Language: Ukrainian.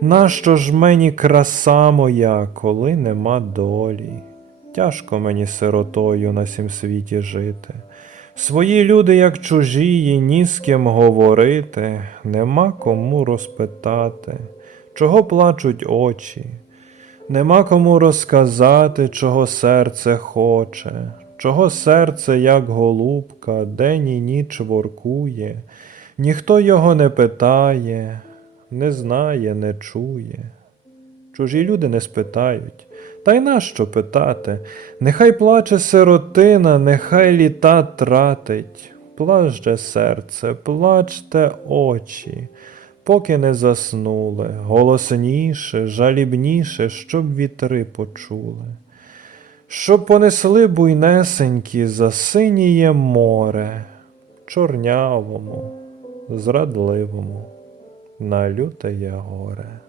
Нащо ж мені краса моя, коли нема долі? Тяжко мені сиротою на сім світі жити. Свої люди, як чужії, ні з ким говорити, нема кому розпитати, чого плачуть очі, нема кому розказати, чого серце хоче, чого серце, як голубка, день і ніч воркує, ніхто його не питає, не знає, не чує. Чужі люди не спитають. Та й нащо питати? Нехай плаче сиротина, нехай літа тратить. Плач же серце, плачте очі, поки не заснули, голосніше, жалібніше, щоб вітри почули. Щоб понесли буйнесенькі за синіє море, чорнявому, зрадливому, на лютеє горе.